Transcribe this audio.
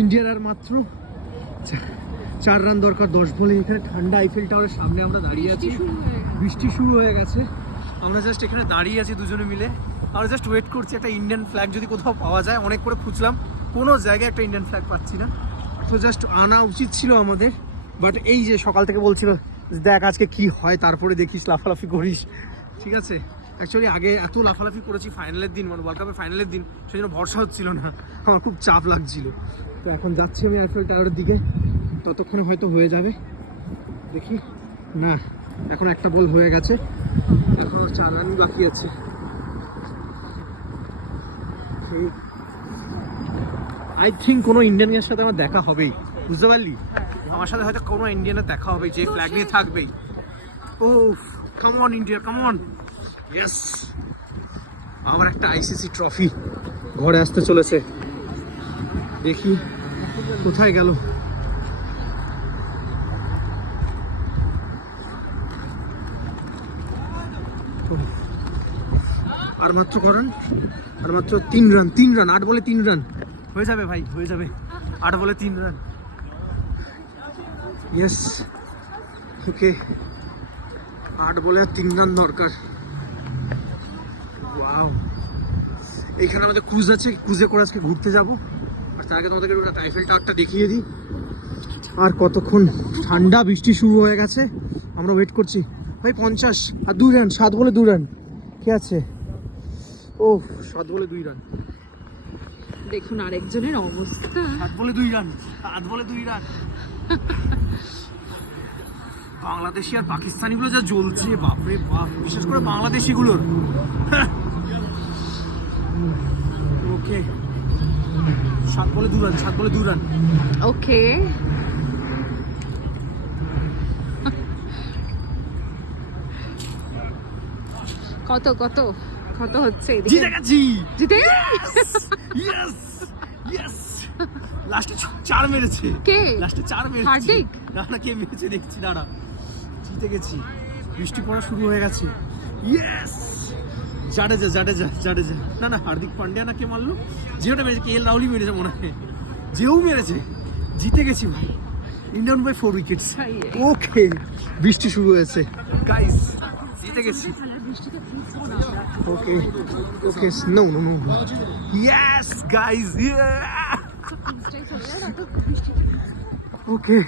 ইন্ডিয়ার আর মাত্র 4 রান দরকার 10 বলে। এখানে ঠান্ডা আইফেল টাওয়ারের সামনে আমরা দাঁড়িয়ে আছি, বৃষ্টি শুরু হয়ে গেছে। আমরা জাস্ট এখানে দাঁড়িয়ে আছি দুজনে মিলে, আমরা জাস্ট ওয়েট করছি একটা ইন্ডিয়ান ফ্ল্যাগ যদি কোথাও পাওয়া যায়। অনেক করে খুঁজলাম, কোনো জায়গায় একটা ইন্ডিয়ান ফ্ল্যাগ পাচ্ছি না। তো জাস্ট আনা উচিত ছিল আমাদের, বাট এই যে সকাল থেকে বলছিল দেখ আজকে কি হয়, তারপরে দেখিস লাফালাফি করিস, ঠিক আছে। অ্যাকচুয়ালি আগে এত লাফালাফি করেছি ফাইনালের দিন, মানে ওয়ার্ল্ড কাপের ফাইনালের দিন, সেই জন্য ভরসা হচ্ছিল না, আমার খুব চাপ লাগছিল। তো এখন যাচ্ছি আমি আইফেল টাওয়ারের দিকে, ততক্ষণে হয়তো হয়ে যাবে, দেখি। না, এখন একটা বল হয়ে গেছে, এখন 4 রান বাকি আছে। আই থিঙ্ক কোনো ইন্ডিয়ানের সাথে আমার দেখা হবেই, বুঝতে পারলি? আমার সাথে হয়তো কোনো ইন্ডিয়ানের দেখা হবে যে ফ্ল্যাগ নিয়ে থাকবেই। Oh come on India, come on. Yes, আমার একটা আইসিসি ট্রফি ঘরে আসতে চলেছে, দেখি কোথায় গেল। আর মাত্র করেন, আর মাত্র 3 রান, 3 রান, 8 বলে 3 রান হয়ে যাবে ভাই, হয়ে যাবে। 8 বলে 3 রান। ইয়েস, ওকে, 8 বলে 3 রান দরকার। ওয়াও, এইখানে আমাদের ক্রুজ আছে, ক্রুজে করে আজকে ঘুরতে যাবো। আর তার আগে তোমাদেরকে আইফেল টাওয়ারটা দেখিয়ে দিই। আর কতক্ষণ, ঠান্ডা, বৃষ্টি শুরু হয়ে গেছে, আমরা ওয়েট করছি। ভাই 50 আর 2 রান, 7 বলে 2 রান। কে আছে? ও 7 বলে 2 রান। দেখুন আরেকজনের অবস্থা। 7 বলে 2 রান, 7 বলে 2 রান। বাংলাদেশি আর পাকিস্তানি গুলো যা জ্বলছে, বাপরে বাপ, বিশেষ করে বাংলাদেশি গুলোর। ওকে, 7 বলে 2 রান, 7 বলে 2 রান। ওকে, কত কত কত হচ্ছে? জিতে গেছি, জিতে ইয়েস ইয়েস। লাস্টে 4 মেরেছে। কে? লাস্টে 4 মেরেছে। হার্দিক? না না, কে মেরেছে দেখছি, দাঁড়া। জিতে গেছি, বৃষ্টি পড়া শুরু হয়ে গেছে। ইয়েস, জাডেজা জাডেজা জাডেজা, না না, হার্দিক পান্ডিয়া না কে মারলো, যেটা মেরেছে, কে এল রাহুলই মেরেছে মনে হয়, যেও মেরেছে। জিতে গেছি ভাই, ইন্ডিয়ান বাই 4 উইকেটস। ওকে, বৃষ্টি শুরু হয়েছে গাইস, জিতে গেছি। Okay okay, no no no, yes guys, ওকে